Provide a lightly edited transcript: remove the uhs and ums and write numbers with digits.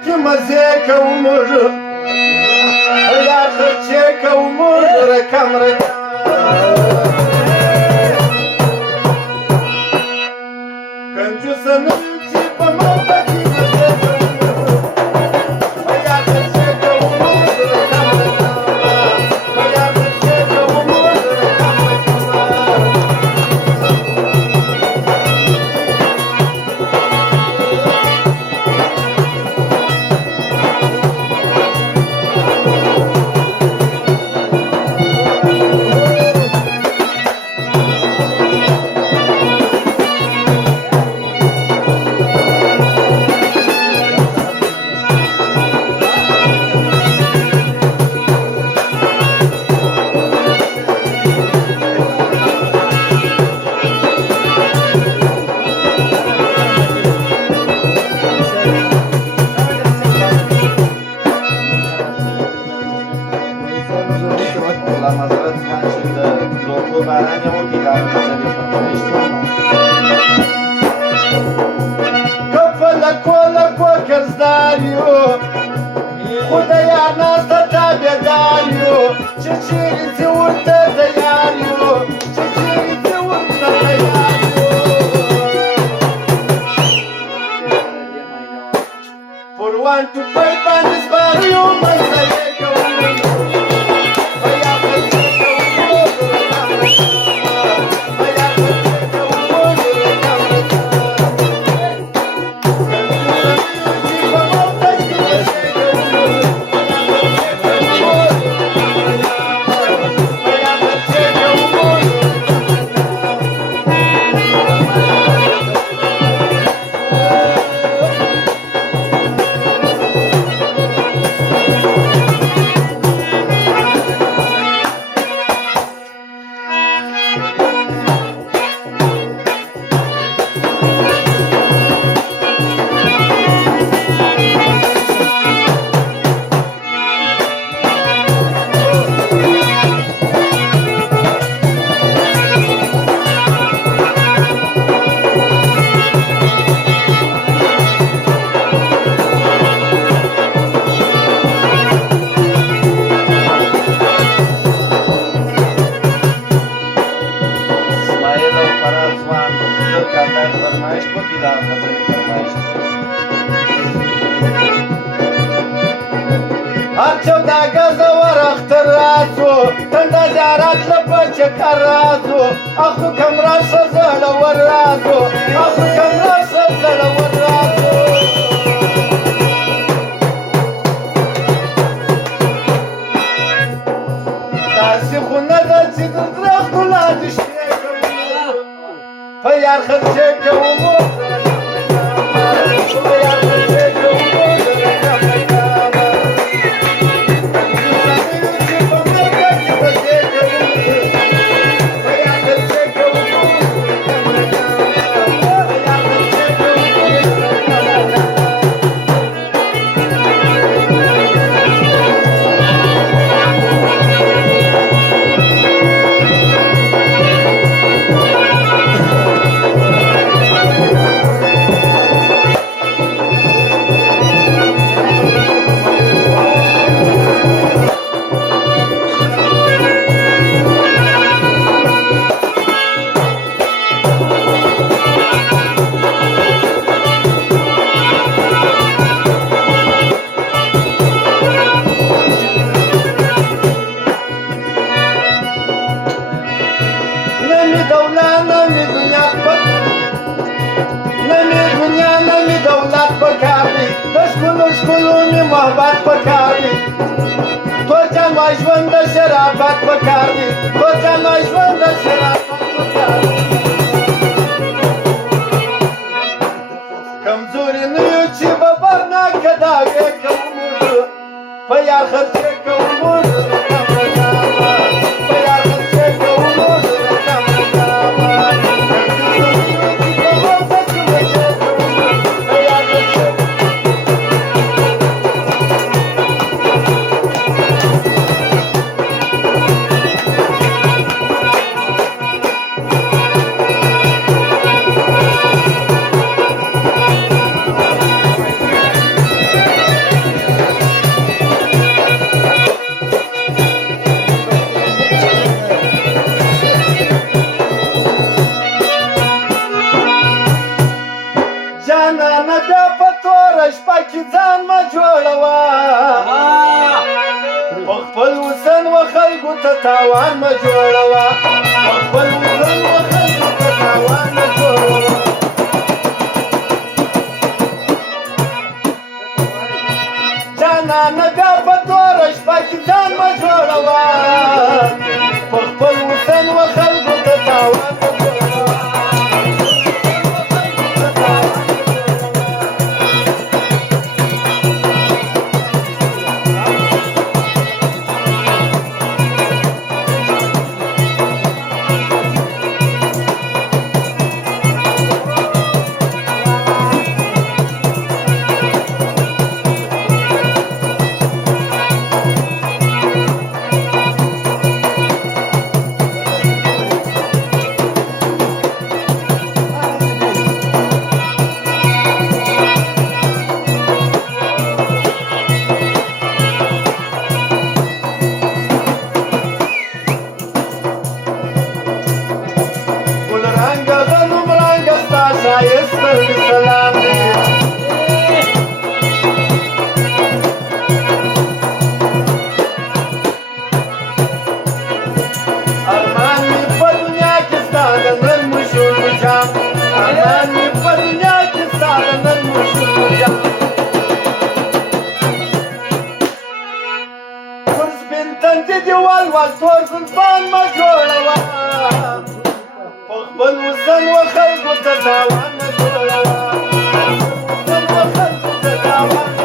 مزيك ومر يا خرشيك ومر ركم كنت سنمشي بموتك مزيك ومر يا خرشيك ومر ركم يا خرشيك ومر خدایا ناسته تابعداریو چې چیرې ځې ورته تیار یو چې چیرې ځې ورته تیار یو پروان ټوپۍ باندې سپاره یو مزه یې کوو هرچوده گزه ور اختر رازو تنده زیارت لپه چکر رازو اخو کم راشه زړه ور رازو اخو کم راشه زړه ور رازو داسې خو نه ده چې د درختو لاندې شنې کوو په یار خرچې کوو په یار خرچې کوو محبت پکار دی تو جمع ژوند د شرافت پکار دی تو جمع ژوند د شرافت پکار دی کمزوري نه یو چې ببرناکه دعوې کوو موږ په یار خرچې کوو موږ په یار خرچې کوو موږ کې ځان مه جوړوه په خپل وطن و خلکو ته تاوان مه جوړوه په خپل وطن و خلکو ته تاوان مه جوړوه جانانه بیا په توره شپه کې ځان مه جوړوه په خپل وطن و خلکو ته تاوان مه جوړوه سلام دی ارمان می په دنیا کې ستا د نرمو شونډو جام ارمان می په دنیا کې ستا د نرمو شونډو جام پر سپین تندي دې ولول تور زلفان مه جوړوه په خپل وطن و خلکو ته تاوان مه جوړوه په خپل وطن و خلکو ته تاوان